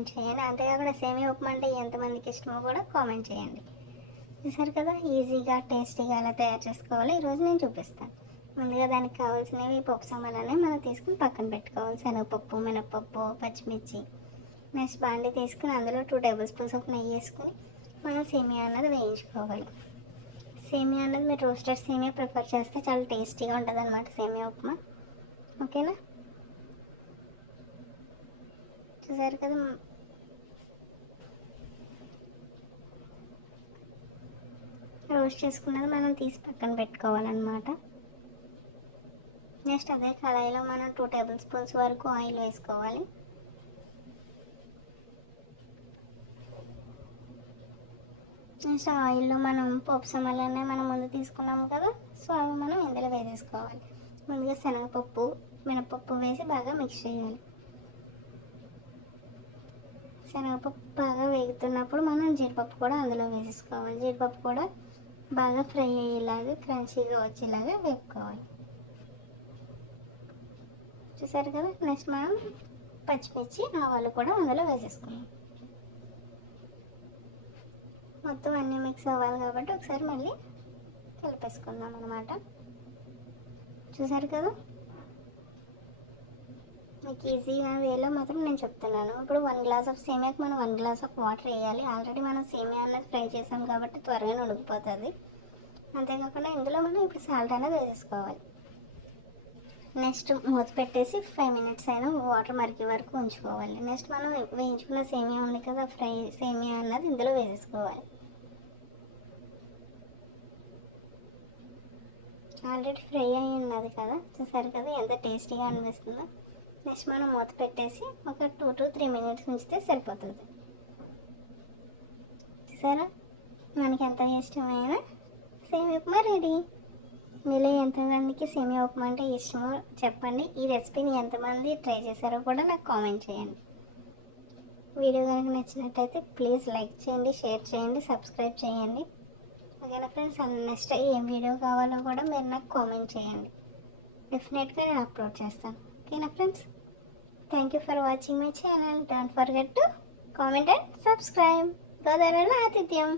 Comment చేయండి. అంతేకాకుండా సేమియా ఉప్మా అంటే ఎంతమందికి ఇష్టమో కూడా కామెంట్ చేయండి. చూసారు కదా, ఈజీగా టేస్టీగా ఎలా తయారు చేసుకోవాలో ఈరోజు నేను చూపిస్తాను. ముందుగా దానికి కావాల్సినవి పప్పు సామాన్లన్నీ మనం తీసుకుని పక్కన పెట్టుకోవాలి. శనగపప్పు, మినపప్పు, పచ్చిమిర్చి. నెక్స్ట్ బాండి తీసుకుని అందులో 2 టేబుల్ స్పూన్స్ ఆఫ్ నెయ్యి వేసుకుని మనం సేమియా అన్నది వేయించుకోవాలి. సేమియా అన్నది మీరు రోస్టెడ్ సేమియా ప్రిఫర్ చేస్తే చాలా టేస్టీగా ఉంటుంది అనమాట సేమియా ఉప్మా. ఓకేనా, చూసారు కదా. రోస్ట్ చేసుకున్నది మనం తీసి పక్కన పెట్టుకోవాలన్నమాట. నెక్స్ట్ అదే కళాయిలో మనం 2 టేబుల్ స్పూన్స్ వరకు ఆయిల్ వేసుకోవాలి. నెక్స్ట్ ఆయిల్లో మనం పప్పు సామాన్లన్నీ మనం ముందు తీసుకున్నాము కదా, సో అవి మనం ఇందులో వేసేసుకోవాలి. ముందుగా శనగపప్పు, మినపప్పు వేసి బాగా మిక్స్ చేయాలి. శనగపప్పు బాగా వేగుతున్నప్పుడు మనం జీడిపప్పు కూడా అందులో వేసేసుకోవాలి. జీడిపప్పు కూడా బాగా ఫ్రై అయ్యేలాగా, క్రంచీగా వచ్చేలాగా వేపుకోవాలి. చూసారు కదా. నెక్స్ట్ మనం పచ్చిమిర్చి, ఆవాలు కూడా అందులో వేసేసుకున్నాం. మొత్తం అన్నీ మిక్స్ అవ్వాలి కాబట్టి ఒకసారి మళ్ళీ కలిపేసుకుందాం అన్నమాట. చూసారు కదా, మీకు ఈజీగా వేలో మాత్రం నేను చెప్తున్నాను. ఇప్పుడు 1 గ్లాస్ ఆఫ్ సేమియాకి మనం 1 గ్లాస్ ఆఫ్ వాటర్ వేయాలి. ఆల్రెడీ మనం సేమియా అన్నది ఫ్రై చేసాం కాబట్టి త్వరగా ఉడికిపోతుంది. అంతేకాకుండా ఇందులో మనం ఇప్పుడు సాల్ట్ అనేది వేసేసుకోవాలి. నెక్స్ట్ మూత పెట్టేసి 5 మినిట్స్ అయినా వాటర్ మరిగే వరకు ఉంచుకోవాలి. నెక్స్ట్ మనం వేయించుకున్న సేమియా ఉంది కదా, ఫ్రై సేమియా అన్నది ఇందులో వేసేసుకోవాలి. ఆల్రెడీ ఫ్రై అయి ఉన్నది కదా, చూసారు కదా ఎంత టేస్టీగా అనిపిస్తుందో. నెక్స్ట్ మనం మూత పెట్టేసి ఒక 2 to 3 మినిట్స్ ఉంచితే సరిపోతుంది. చూసారా, మనకి ఎంత ఇష్టమైన సేమియా ఉప్మా రెడీ. మీలో ఎంతమందికి సేమియా ఉప్మా అంటే ఇష్టమో చెప్పండి. ఈ రెసిపీని ఎంతమంది ట్రై చేశారో కూడా నాకు కామెంట్ చేయండి. వీడియో కనుక నచ్చినట్టయితే ప్లీజ్ లైక్ చేయండి, షేర్ చేయండి, సబ్స్క్రైబ్ చేయండి. ఓకేనా ఫ్రెండ్స్, నెక్స్ట్ ఏం వీడియో కావాలో కూడా మీరు నాకు కామెంట్ చేయండి. డెఫినెట్గా నేను అప్లోడ్ చేస్తాను. ఓకేనా friends, thank you for watching my channel. Don't forget to comment and subscribe. గోదావరిలో ఆతిథ్యం.